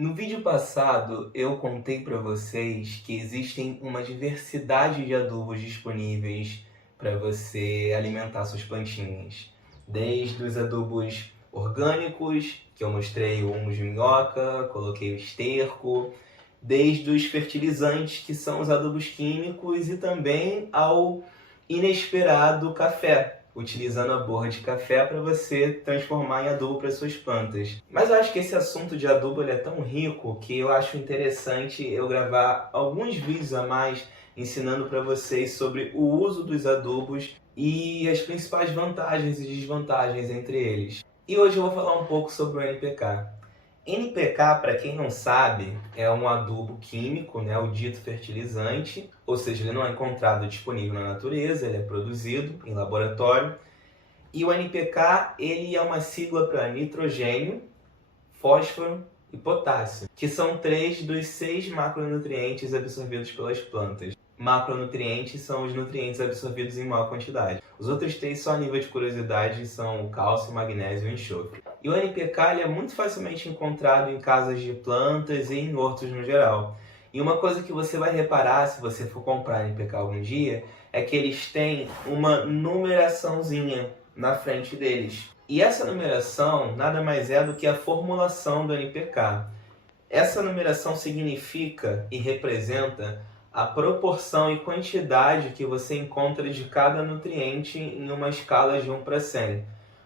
No vídeo passado, eu contei para vocês que existem uma diversidade de adubos disponíveis para você alimentar suas plantinhas. Desde os adubos orgânicos, que eu mostrei o humus de minhoca, coloquei o esterco, desde os fertilizantes, que são os adubos químicos, e também ao inesperado café, utilizando a borra de café para você transformar em adubo para suas plantas. Mas eu acho que esse assunto de adubo ele é tão rico que eu acho interessante eu gravar alguns vídeos a mais ensinando para vocês sobre o uso dos adubos e as principais vantagens e desvantagens entre eles. E hoje eu vou falar um pouco sobre o NPK. NPK, para quem não sabe, é um adubo químico, né, o dito fertilizante, ou seja, ele não é encontrado disponível na natureza, ele é produzido em laboratório. E o NPK ele é uma sigla para nitrogênio, fósforo e potássio, que são 3 dos 6 macronutrientes absorvidos pelas plantas. Macronutrientes são os nutrientes absorvidos em maior quantidade. Os outros 3, só a nível de curiosidade, são o cálcio, o magnésio e o enxofre. E o NPK ele é muito facilmente encontrado em casas de plantas e em hortos no geral. E uma coisa que você vai reparar se você for comprar NPK algum dia é que eles têm uma numeraçãozinha na frente deles. E essa numeração nada mais é do que a formulação do NPK. Essa numeração significa e representa a proporção e quantidade que você encontra de cada nutriente em uma escala de 1 para 100.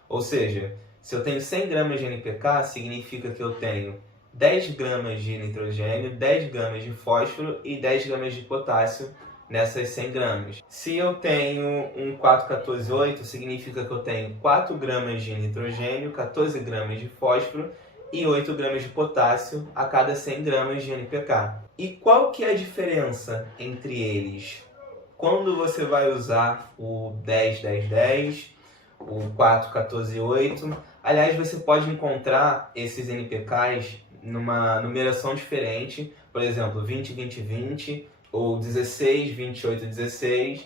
Ou seja, se eu tenho 100 gramas de NPK, significa que eu tenho 10 gramas de nitrogênio, 10 gramas de fósforo e 10 gramas de potássio nessas 100 gramas. Se eu tenho um 4,14,8, significa que eu tenho 4 gramas de nitrogênio, 14 gramas de fósforo e 8 gramas de potássio a cada 100 gramas de NPK. E qual que é a diferença entre eles? Quando você vai usar o 10-10-10, o 4-14-8, aliás, você pode encontrar esses NPKs numa numeração diferente, por exemplo, 20-20-20 ou 16-28-16,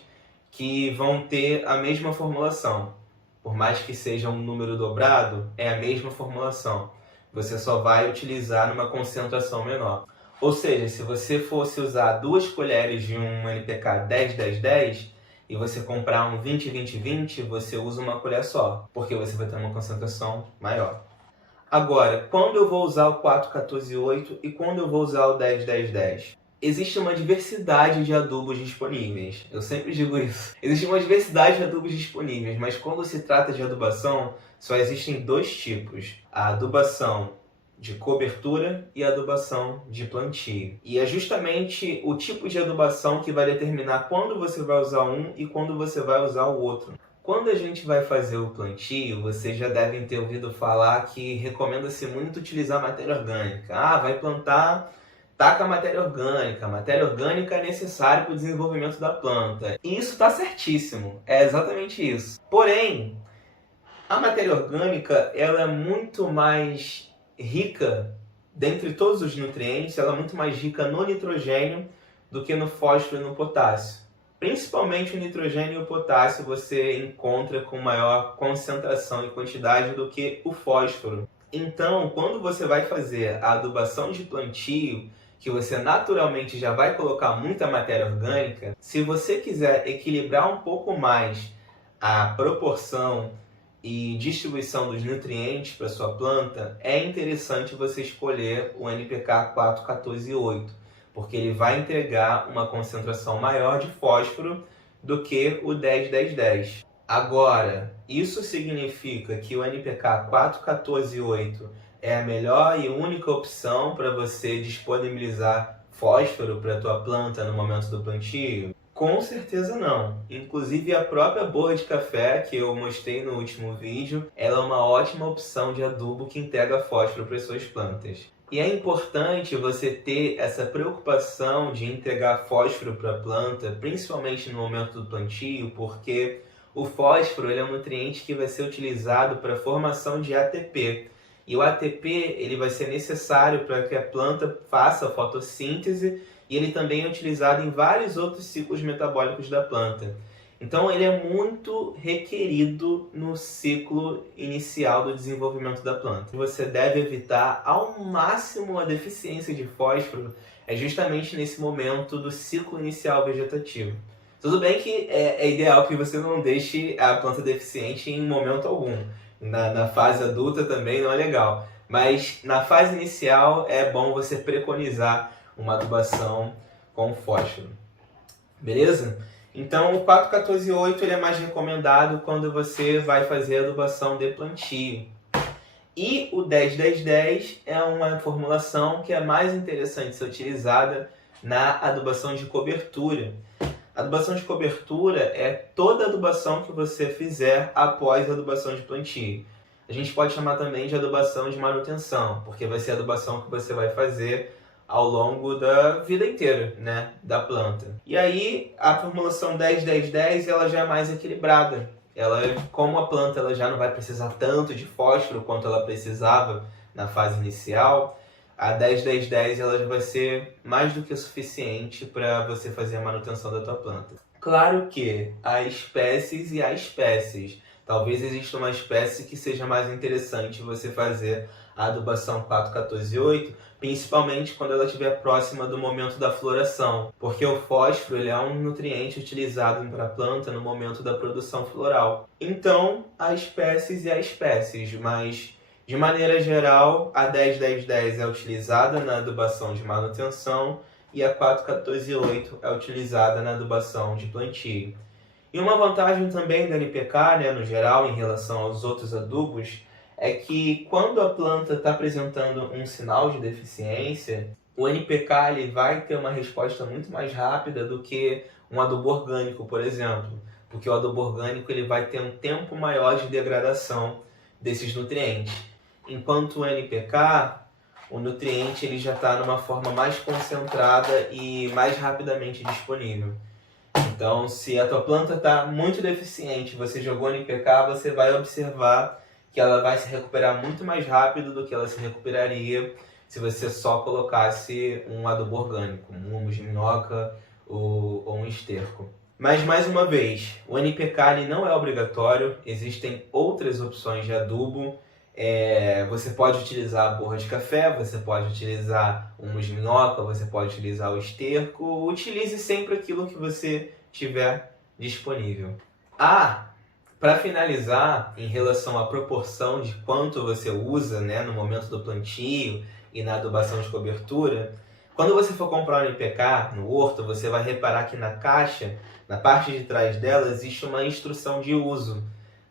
que vão ter a mesma formulação. Por mais que seja um número dobrado, é a mesma formulação. Você só vai utilizar numa concentração menor. Ou seja, se você fosse usar 2 colheres de um NPK 10-10-10 e você comprar um 20-20-20, você usa uma colher só, porque você vai ter uma concentração maior. Agora, quando eu vou usar o 4-14-8 e quando eu vou usar o 10-10-10? Existe uma diversidade de adubos disponíveis. Eu sempre digo isso. Existe uma diversidade de adubos disponíveis, mas quando se trata de adubação, só existem 2 tipos. A adubação de cobertura e a adubação de plantio. E é justamente o tipo de adubação que vai determinar quando você vai usar um e quando você vai usar o outro. Quando a gente vai fazer o plantio, vocês já devem ter ouvido falar que recomenda-se muito utilizar matéria orgânica. Ah, vai plantar, taca matéria orgânica. Matéria orgânica é necessária para o desenvolvimento da planta. E isso está certíssimo, é exatamente isso. Porém, a matéria orgânica ela é muito mais rica, dentre todos os nutrientes, ela é muito mais rica no nitrogênio do que no fósforo e no potássio. Principalmente o nitrogênio e o potássio você encontra com maior concentração e quantidade do que o fósforo. Então, quando você vai fazer a adubação de plantio, que você naturalmente já vai colocar muita matéria orgânica, se você quiser equilibrar um pouco mais a proporção e distribuição dos nutrientes para sua planta, é interessante você escolher o NPK 4-14-8, porque ele vai entregar uma concentração maior de fósforo do que o 10-10-10. Agora, isso significa que o NPK 4-14-8 é a melhor e única opção para você disponibilizar fósforo para a tua planta no momento do plantio? Com certeza não. Inclusive a própria borra de café que eu mostrei no último vídeo, ela é uma ótima opção de adubo que entrega fósforo para as suas plantas. E é importante você ter essa preocupação de entregar fósforo para a planta, principalmente no momento do plantio, porque o fósforo ele é um nutriente que vai ser utilizado para a formação de ATP. E o ATP ele vai ser necessário para que a planta faça a fotossíntese e ele também é utilizado em vários outros ciclos metabólicos da planta. Então ele é muito requerido no ciclo inicial do desenvolvimento da planta. Você deve evitar ao máximo a deficiência de fósforo justamente nesse momento do ciclo inicial vegetativo. Tudo bem que é ideal que você não deixe a planta deficiente em momento algum. Na fase adulta também não é legal. Mas na fase inicial é bom você preconizar uma adubação com fósforo. Beleza? Então o 4-14-8 ele é mais recomendado quando você vai fazer adubação de plantio. E o 10-10-10 é uma formulação que é mais interessante ser utilizada na adubação de cobertura. A adubação de cobertura é toda adubação que você fizer após a adubação de plantio. A gente pode chamar também de adubação de manutenção, porque vai ser a adubação que você vai fazer ao longo da vida inteira, né, da planta. E aí a formulação 10-10-10 ela já é mais equilibrada. Como a planta ela já não vai precisar tanto de fósforo quanto ela precisava na fase inicial, a 10-10-10 ela já vai ser mais do que o suficiente para você fazer a manutenção da tua planta. Claro que há espécies e há espécies. Talvez exista uma espécie que seja mais interessante você fazer a adubação 4-14-8, principalmente quando ela estiver próxima do momento da floração, porque o fósforo ele é um nutriente utilizado para a planta no momento da produção floral. Então, há espécies e há espécies, mas de maneira geral, a 10-10-10 é utilizada na adubação de manutenção e a 4-14-8 é utilizada na adubação de plantio. E uma vantagem também da NPK, né, no geral, em relação aos outros adubos, é que quando a planta está apresentando um sinal de deficiência, o NPK ele vai ter uma resposta muito mais rápida do que um adubo orgânico, por exemplo. Porque o adubo orgânico ele vai ter um tempo maior de degradação desses nutrientes. Enquanto o NPK, o nutriente ele já está numa forma mais concentrada e mais rapidamente disponível. Então, se a tua planta está muito deficiente, você jogou NPK, você vai observar que ela vai se recuperar muito mais rápido do que ela se recuperaria se você só colocasse um adubo orgânico, um humus de minhoca ou um esterco. Mas, mais uma vez, o NPK ele não é obrigatório, existem outras opções de adubo. Você pode utilizar a borra de café, você pode utilizar humus de minhoca, você pode utilizar o esterco. Utilize sempre aquilo que você tiver disponível. Para finalizar, em relação à proporção de quanto você usa, né, no momento do plantio e na adubação de cobertura, quando você for comprar um NPK no horto, você vai reparar que na caixa, na parte de trás dela, existe uma instrução de uso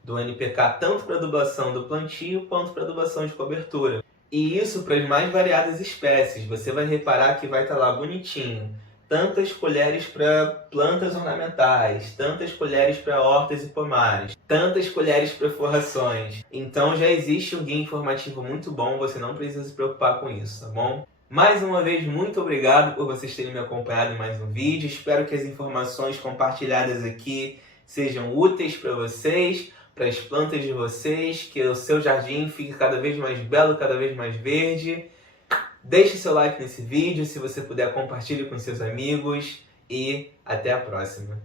do NPK, tanto para adubação do plantio quanto para adubação de cobertura. E isso para as mais variadas espécies. Você vai reparar que vai estar lá bonitinho. Tantas colheres para plantas ornamentais, tantas colheres para hortas e pomares, tantas colheres para forrações. Então já existe um guia informativo muito bom, você não precisa se preocupar com isso, tá bom? Mais uma vez, muito obrigado por vocês terem me acompanhado em mais um vídeo. Espero que as informações compartilhadas aqui sejam úteis para vocês, para as plantas de vocês, que o seu jardim fique cada vez mais belo, cada vez mais verde. Deixe seu like nesse vídeo, se você puder compartilhe com seus amigos e até a próxima.